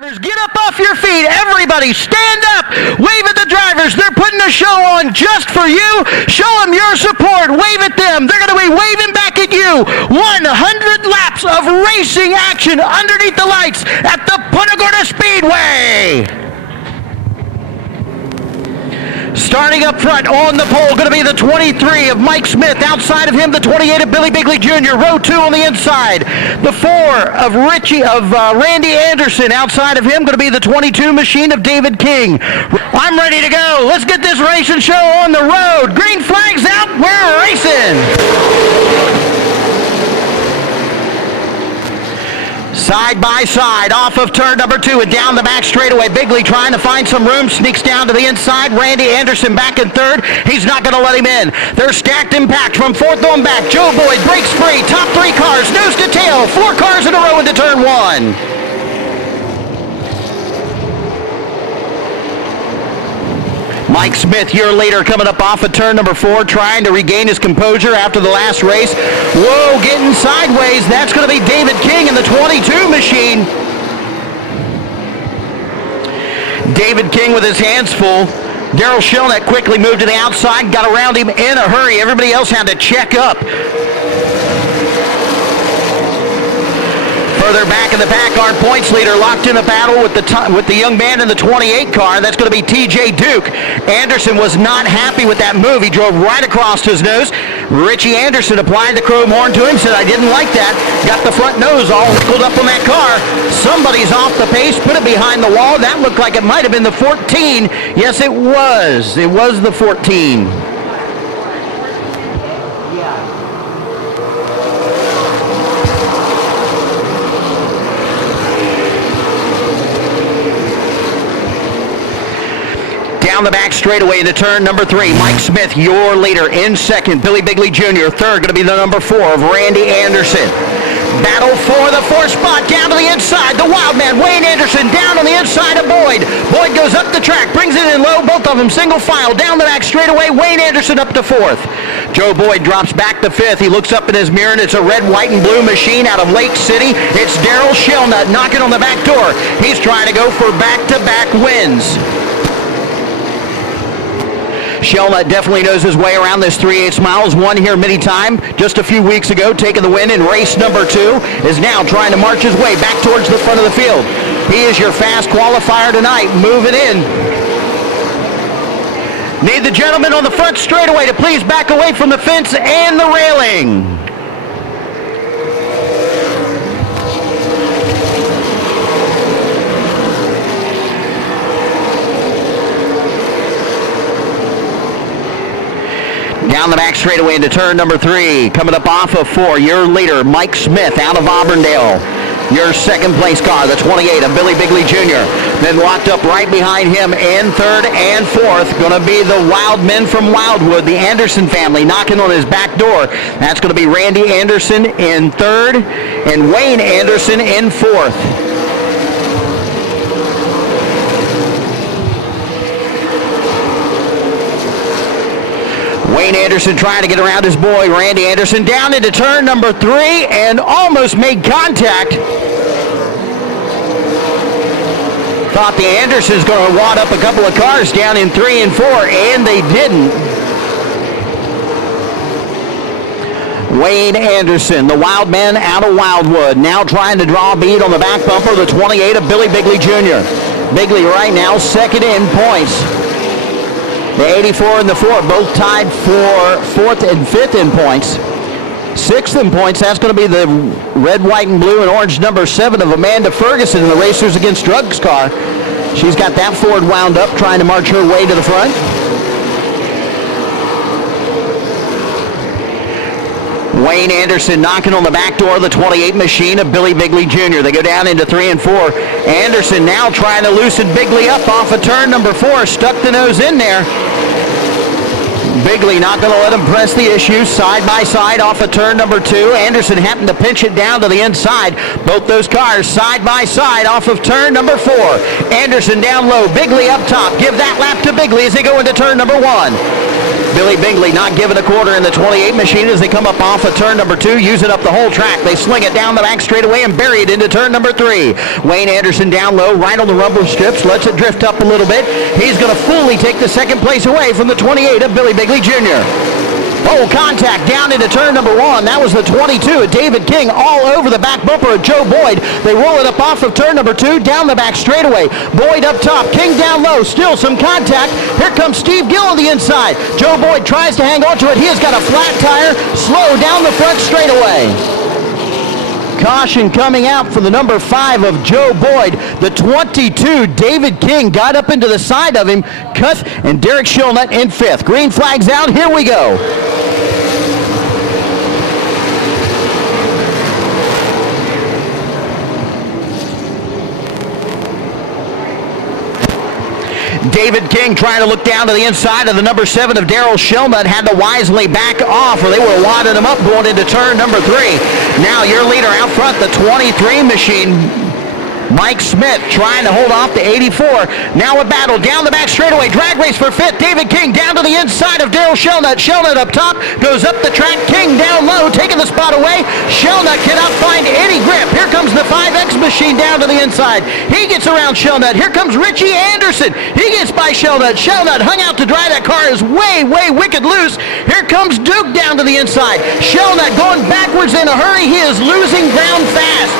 Get up off your feet. Everybody stand up. Wave at the drivers. They're putting a show on just for you. Show them your support. Wave at them. They're going to be waving back at you. 100 laps of racing action underneath the lights at the Punta Speedway. Starting up front on the pole, going to be the 23 of Mike Smith. Outside of him, the 28 of Billy Bigley Jr. Row 2 on the inside. The 4 of Randy Anderson. Outside of him, going to be the 22 machine of David King. I'm ready to go. Let's get this racing show on the road. Green flags out. We're racing. Side by side, off of turn number 2 and down the back straightaway. Bigley trying to find some room, sneaks down to the inside. Randy Anderson back in third. He's not going to let him in. They're stacked and packed from fourth on back. Joe Boyd breaks free. Top 3 cars, nose to tail. 4 cars in a row into turn 1. Mike Smith, your leader, coming up off of turn number 4, trying to regain his composure after the last race. Whoa, getting sideways. That's going to be David King in the 22 machine. David King with his hands full. Daryl Shellnut quickly moved to the outside, got around him in a hurry. Everybody else had to check up. Further back in the pack, our points leader locked in a battle with the young man in the 28 car. That's going to be TJ Duke. Anderson was not happy with that move. He drove right across his nose. Richie Anderson applied the chrome horn to him, said, "I didn't like that." Got the front nose all wrinkled up on that car. Somebody's off the pace, put it behind the wall. That looked like it might have been the 14. Yes, it was. It was the 14. Down the back straightaway into turn number 3. Mike Smith, your leader, in second. Billy Bigley Jr., third, going to be the number 4 of Randy Anderson. Battle for the 4th spot, down to the inside. The wild man, Wayne Anderson, down on the inside of Boyd. Boyd goes up the track, brings it in low, both of them single file. Down the back straightaway, Wayne Anderson up to 4th. Joe Boyd drops back to 5th. He looks up in his mirror, and it's a red, white, and blue machine out of Lake City. It's Daryl Shellnut knocking on the back door. He's trying to go for back-to-back wins. Shellnut definitely knows his way around this 3/8 miles. Won here many times just a few weeks ago, taking the win in race number 2. Is now trying to march his way back towards the front of the field. He is your fast qualifier tonight, moving in. Need the gentleman on the front straightaway to please back away from the fence and the railing. Down the back straightaway into turn number 3. Coming up off of 4, your leader, Mike Smith, out of Auburndale. Your second place car, the 28 of Billy Bigley Jr. Then locked up right behind him in third and 4th. Going to be the Wild Men from Wildwood, the Anderson family, knocking on his back door. That's going to be Randy Anderson in 3rd and Wayne Anderson in 4th. Wayne Anderson trying to get around his boy, Randy Anderson, down into turn number 3 and almost made contact. Thought the Andersons going to wad up a couple of cars down in 3 and 4, and they didn't. Wayne Anderson, the wild man out of Wildwood, now trying to draw a bead on the back bumper, the 28 of Billy Bigley Jr. Bigley right now second in points. The 84 and the 4 both tied for 4th and 5th in points. 6th in points, that's going to be the red, white, and blue and orange number 7 of Amanda Ferguson in the Racers Against Drugs car. She's got that Ford wound up, trying to march her way to the front. Wayne Anderson knocking on the back door of the 28 machine of Billy Bigley Jr. They go down into 3 and 4. Anderson now trying to loosen Bigley up off of turn number 4. Stuck the nose in there. Bigley not going to let him press the issue. Side by side off of turn number 2. Anderson happened to pinch it down to the inside. Both those cars side by side off of turn number 4. Anderson down low. Bigley up top. Give that lap to Bigley as they go into turn number 1. Billy Bingley not giving a quarter in the 28 machine as they come up off of turn number 2, using up the whole track. They sling it down the back straightaway and bury it into turn number 3. Wayne Anderson down low, right on the rumble strips, lets it drift up a little bit. He's going to fully take the second place away from the 28 of Billy Bingley Jr. Oh, contact down into turn number 1. That was the 22 of David King all over the back bumper of Joe Boyd. They roll it up off of turn number 2, down the back straightaway. Boyd up top, King down low, still some contact. Here comes Steve Gill on the inside. Joe Boyd tries to hang on to it. He has got a flat tire, slow down the front straightaway. Caution coming out for the number 5 of Joe Boyd. The 22, David King, got up into the side of him. Cuth and Derek Shilnut in 5th. Green flag's out. Here we go. David King trying to look down to the inside of the number 7 of Daryl Shilnut, had to wisely back off or they would have wadded him up going into turn number 3. Now your leader out front, the 23 machine, Mike Smith, trying to hold off the 84. Now a battle down the back straightaway. Drag race for 5th. David King down to the inside of Daryl Shilnut. Shilnut up top, goes up the track. King down low, taking the spot away. Shilnut cannot find any grip. Here comes the 5X machine down to the inside. He gets around Shilnut. Here comes Richie Anderson. He gets by Shilnut. Shilnut hung out to dry. That car is way wicked loose. Here comes Duke down to the inside. Shilnut going backwards in a hurry. He is losing ground fast.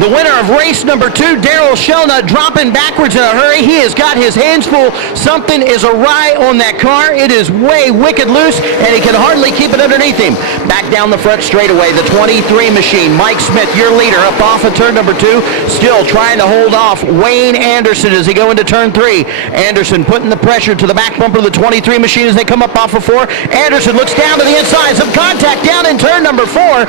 The winner of race number 2, Daryl Shilnut, dropping backwards in a hurry. He has got his hands full. Something is awry on that car. It is way wicked loose, and he can hardly keep it underneath him. Back down the front straightaway, the 23 machine. Mike Smith, your leader, up off of turn number 2, still trying to hold off Wayne Anderson as they go into turn 3. Anderson putting the pressure to the back bumper of the 23 machine as they come up off of 4. Anderson looks down to the inside. Some contact down in turn number 4.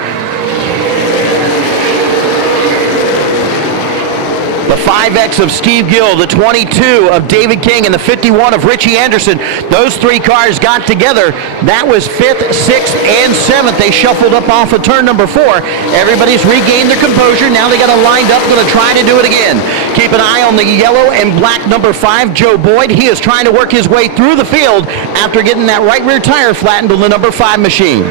The 5X of Steve Gill, the 22 of David King, and the 51 of Richie Anderson. Those 3 cars got together. That was 5th, 6th, and 7th. They shuffled up off of turn number 4. Everybody's regained their composure. Now they got it lined up, going to try to do it again. Keep an eye on the yellow and black number 5, Joe Boyd. He is trying to work his way through the field after getting that right rear tire flattened on the number 5 machine.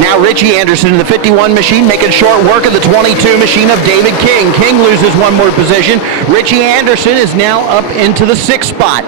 Now Richie Anderson in the 51 machine making short work of the 22 machine of David King. King loses one more position. Richie Anderson is now up into the 6th spot.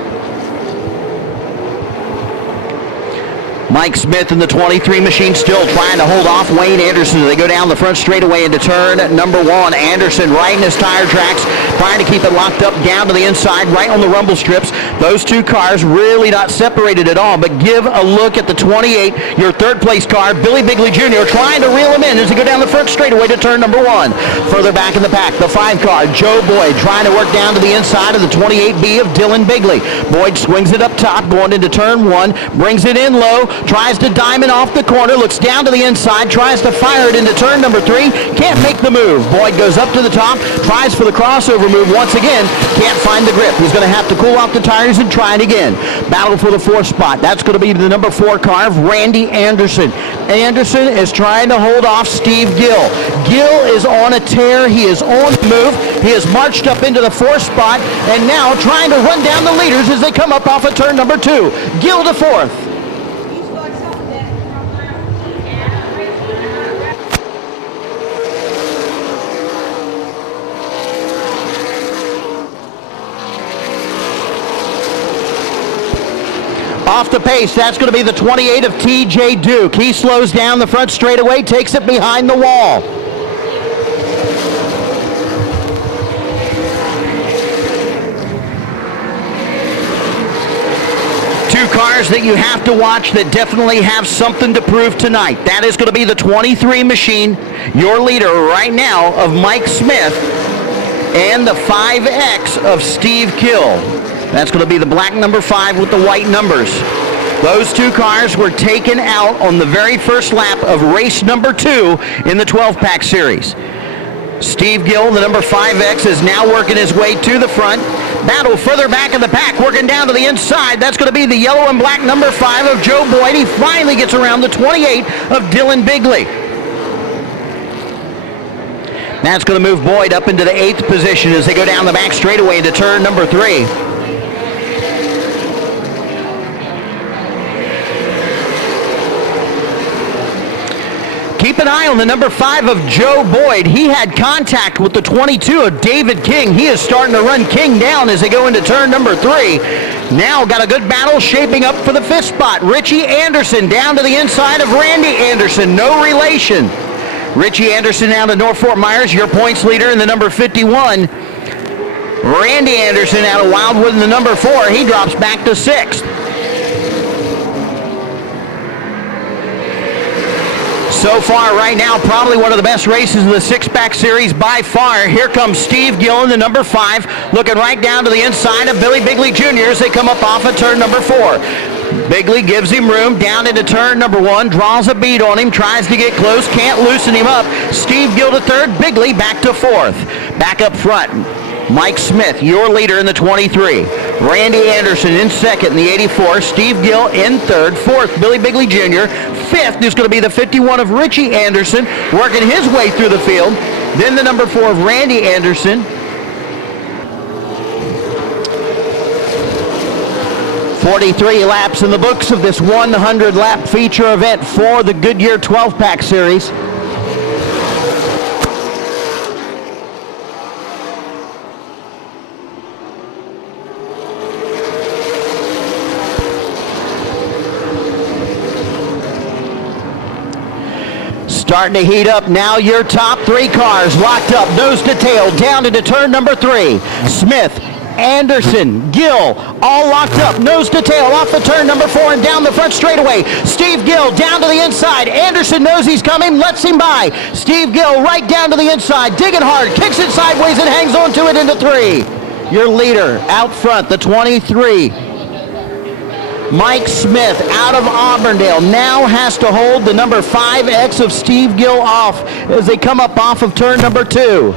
Mike Smith in the 23 machine still trying to hold off Wayne Anderson. They go down the front straightaway into turn number 1. Anderson right in his tire tracks, trying to keep it locked up down to the inside, right on the rumble strips. Those 2 cars really not separated at all, but give a look at the 28, your 3rd place car, Billy Bingley Jr., trying to reel him in as they go down the front straightaway to turn number 1. Further back in the pack, the 5 car, Joe Boyd, trying to work down to the inside of the 28B of Dylan Bigley. Boyd swings it up top, going into turn 1, brings it in low, tries to diamond off the corner, looks down to the inside, tries to fire it into turn number 3, can't make the move. Boyd goes up to the top, tries for the crossover move once again, can't find the grip. He's going to have to cool off the tires and try it again. Battle for the 4th spot. That's going to be the number 4 car of Randy Anderson. Anderson is trying to hold off Steve Gill. Gill is on a tear. He is on the move. He has marched up into the 4th spot and now trying to run down the leaders as they come up off of turn number 2. Gill to 4th. Off the pace, that's going to be the 28 of TJ Duke. He slows down the front straightaway, takes it behind the wall. Two cars that you have to watch that definitely have something to prove tonight. That is going to be the 23 machine, your leader right now of Mike Smith, and the 5X of Steve Gill. That's going to be the black number 5 with the white numbers. Those 2 cars were taken out on the very first lap of race number 2 in the 12-pack series. Steve Gill, the number 5X, is now working his way to the front. Battle further back in the pack, working down to the inside. That's going to be the yellow and black number 5 of Joe Boyd. He finally gets around the 28 of Dylan Bigley. That's going to move Boyd up into the 8th position as they go down the back straightaway into turn number 3. Keep an eye on the number 5 of Joe Boyd. He had contact with the 22 of David King. He is starting to run King down as they go into turn number 3. Now got a good battle shaping up for the 5th spot. Richie Anderson down to the inside of Randy Anderson. No relation. Richie Anderson down to North Fort Myers, your points leader in the number 51. Randy Anderson out of Wildwood in the number 4. He drops back to 6th. So far, right now, probably one of the best races in the six-pack series by far. Here comes Steve Gill in the number 5, looking right down to the inside of Billy Bigley Jr. as they come up off of turn number 4. Bigley gives him room down into turn number 1, draws a bead on him, tries to get close, can't loosen him up. Steve Gill to 3rd, Bigley back to 4th. Back up front, Mike Smith, your leader in the 23. Randy Anderson in 2nd in the 84. Steve Gill in 3rd. 4th, Billy Bigley Jr. 5th is going to be the 51 of Richie Anderson, working his way through the field. Then the number 4 of Randy Anderson. 43 laps in the books of this 100-lap feature event for the Goodyear 12-pack series. Starting to heat up now. Your top 3 cars locked up, nose to tail, down into turn number 3. Smith, Anderson, Gill, all locked up, nose to tail, off the turn number 4 and down the front straightaway. Steve Gill down to the inside. Anderson knows he's coming, lets him by. Steve Gill right down to the inside, digging hard, kicks it sideways and hangs on to it into 3. Your leader out front, the 23. Mike Smith out of Auburndale now has to hold the number 5X of Steve Gill off as they come up off of turn number 2.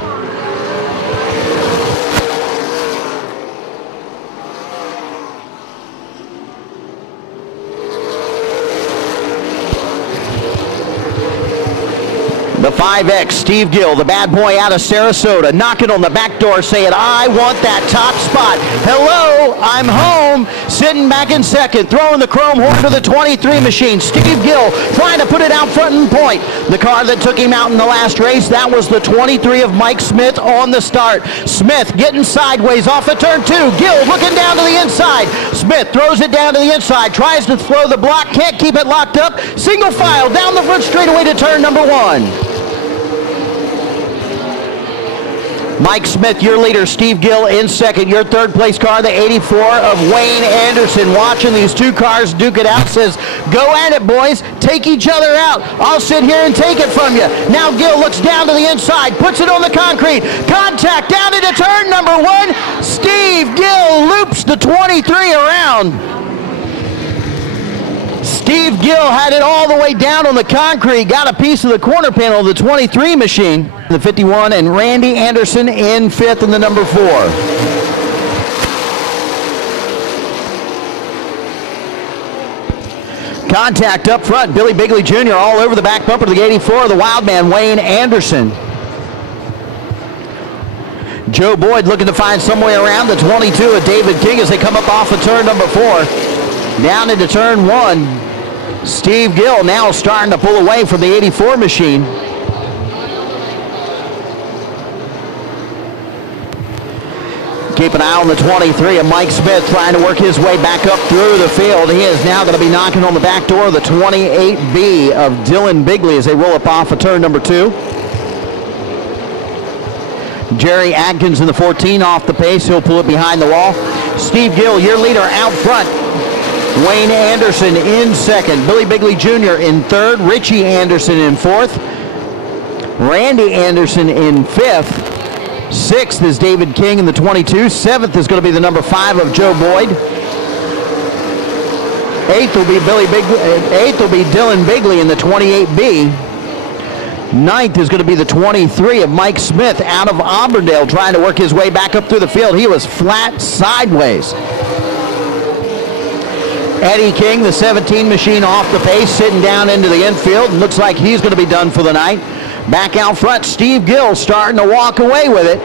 The 5X, Steve Gill, the bad boy out of Sarasota, knocking on the back door saying, I want that top spot. Hello, I'm home. Sitting back in 2nd, throwing the chrome horn to the 23 machine. Steve Gill trying to put it out front and point. The car that took him out in the last race, that was the 23 of Mike Smith on the start. Smith getting sideways off of turn 2. Gill looking down to the inside. Smith throws it down to the inside, tries to throw the block, can't keep it locked up. Single file down the front straightaway to turn number 1. Mike Smith, your leader. Steve Gill in 2nd. Your 3rd place car, the 84 of Wayne Anderson. Watching these 2 cars duke it out, says, go at it, boys. Take each other out. I'll sit here and take it from you. Now Gill looks down to the inside, puts it on the concrete. Contact down into turn number 1. Steve Gill loops the 23 around. Steve Gill had it all the way down on the concrete, got a piece of the corner panel of the 23 machine. The 51 and Randy Anderson in 5th in the number 4. Contact up front, Billy Bigley Jr. all over the back bumper of the 84 of the wild man, Wayne Anderson. Joe Boyd looking to find some way around the 22 of David King as they come up off of turn number 4. Down into turn 1. Steve Gill now starting to pull away from the 84 machine. Keep an eye on the 23 of Mike Smith trying to work his way back up through the field. He is now going to be knocking on the back door of the 28B of Dylan Bigley as they roll up off of turn number 2. Jerry Adkins in the 14 off the pace. He'll pull it behind the wall. Steve Gill, your leader out front. Wayne Anderson in 2nd. Billy Bigley Jr. in 3rd. Richie Anderson in 4th. Randy Anderson in 5th. 6th is David King in the 22. 7th is going to be the number 5 of Joe Boyd. 8th will be 8th will be Dylan Bigley in the 28B. 9th is going to be the 23 of Mike Smith out of Auburndale trying to work his way back up through the field. He was flat sideways. Eddie King, the 17 machine off the pace, sitting down into the infield. Looks like he's going to be done for the night. Back out front, Steve Gill starting to walk away with it.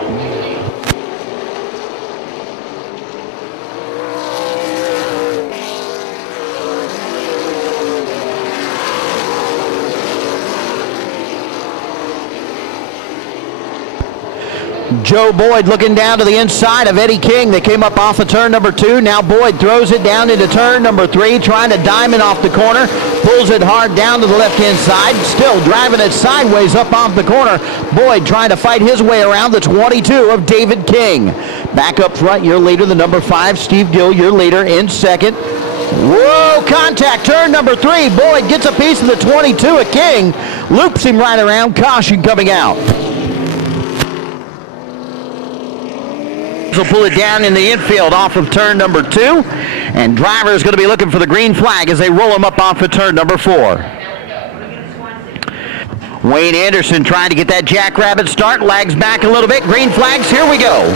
Joe Boyd looking down to the inside of Eddie King. They came up off of turn number 2. Now Boyd throws it down into turn number 3, trying to diamond off the corner. Pulls it hard down to the left-hand side. Still driving it sideways up off the corner. Boyd trying to fight his way around the 22 of David King. Back up front, your leader, the number 5, Steve Gill, your leader in second. Whoa, contact, turn number 3. Boyd gets a piece of the 22 of King. Loops him right around. Caution coming out. Will pull it down in the infield off of turn number 2, and driver is going to be looking for the green flag as they roll him up off of turn number 4. Wayne Anderson trying to get that jackrabbit start, lags back a little bit. Green flags, here we go.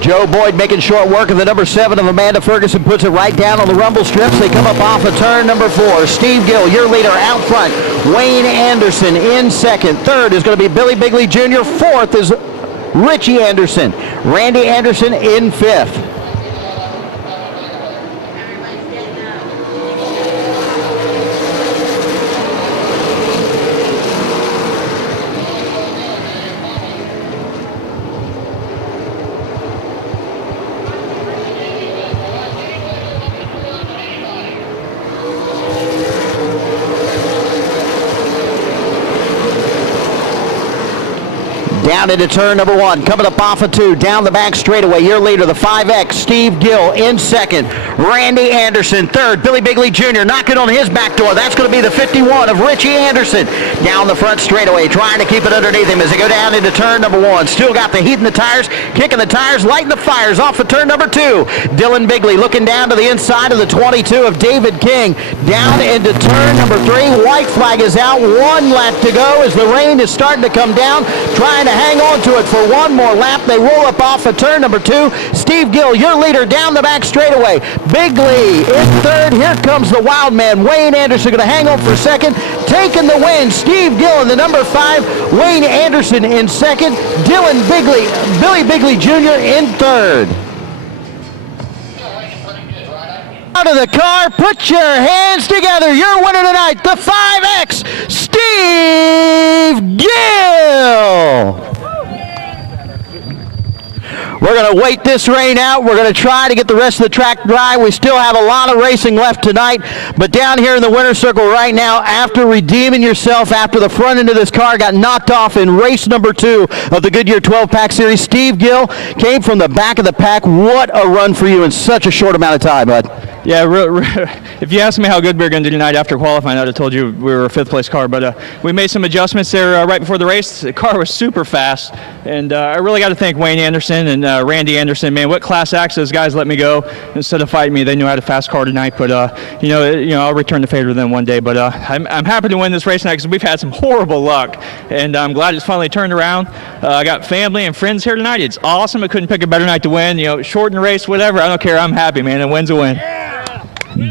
Joe Boyd making short work of the number 7 of Amanda Ferguson, puts it right down on the rumble strips. They come up off of turn number 4. Steve Gill, your leader, out front. Wayne Anderson in second. Third is going to be Billy Bigley Jr. Fourth is Richie Anderson. Randy Anderson in fifth. Down into turn number 1, coming up off of 2, down the back straightaway. Your leader, the 5X, Steve Gill in second. Randy Anderson third. Billy Bigley Jr. knocking on his back door. That's going to be the 51 of Richie Anderson. Down the front straightaway, trying to keep it underneath him as they go down into turn number 1. Still got the heat in the tires, kicking the tires, lighting the fires off of turn number 2. Dylan Bigley looking down to the inside of the 22 of David King. Down into turn number 3. White flag is out. 1 lap to go as the rain is starting to come down. Trying to hang on to it for one more lap. They roll up off of turn number 2. Steve Gill, your leader, down the back straightaway. Bigley in third. Here comes the wild man. Wayne Anderson going to hang on for second. Taking the win, Steve Gill in the number 5. Wayne Anderson in second. Dylan Bigley, Billy Bigley Jr. in third. Out of the car, put your hands together. Your winner tonight, the 5X, Steve Gill. We're going to wait this rain out. We're going to try to get the rest of the track dry. We still have a lot of racing left tonight. But down here in the winner's circle right now, after redeeming yourself after the front end of this car got knocked off in race number 2 of the Goodyear 12-pack series, Steve Gill came from the back of the pack. What a run for you in such a short amount of time, bud. Yeah, if you asked me how good we were going to do tonight after qualifying, I'd have told you we were a 5th place car. But we made some adjustments there right before the race. The car was super fast, and I really got to thank Wayne Anderson and Randy Anderson. Man, what class acts those guys let me go instead of fighting me. They knew I had a fast car tonight. But I'll return the favor to them one day. But I'm happy to win this race tonight because we've had some horrible luck, and I'm glad it's finally turned around. I got family and friends here tonight. It's awesome. I couldn't pick a better night to win. Shorten the race, whatever. I don't care. I'm happy, man. A win's a win.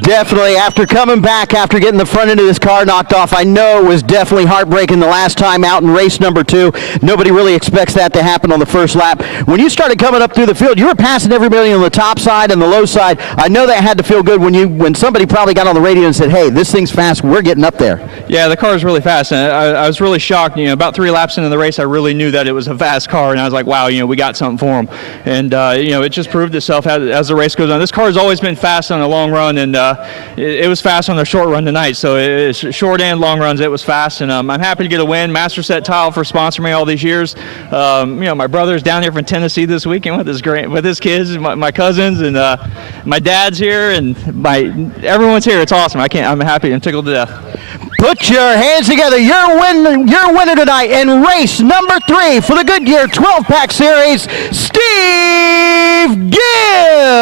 Definitely, after coming back, after getting the front end of this car knocked off, I know it was definitely heartbreaking the last time out in race number 2. Nobody really expects that to happen on the first lap. When you started coming up through the field, you were passing everybody on the top side and the low side. I know that had to feel good when somebody probably got on the radio and said, hey, this thing's fast, we're getting up there. Yeah, the car is really fast, and I was really shocked. About 3 laps into the race, I really knew that it was a fast car, and I was like, wow, we got something for them. And, it just proved itself as the race goes on. This car has always been fast on a long run, and it was fast on the short run tonight. So it's short and long runs, it was fast, and I'm happy to get a win. Master Set Tile for sponsoring me all these years. My brother's down here from Tennessee this weekend with his kids, my cousins, and my dad's here, and everyone's here. It's awesome. I'm happy and tickled to death. Put your hands together. Your winner tonight in race number 3 for the Goodyear 12-pack series, Steve Gill.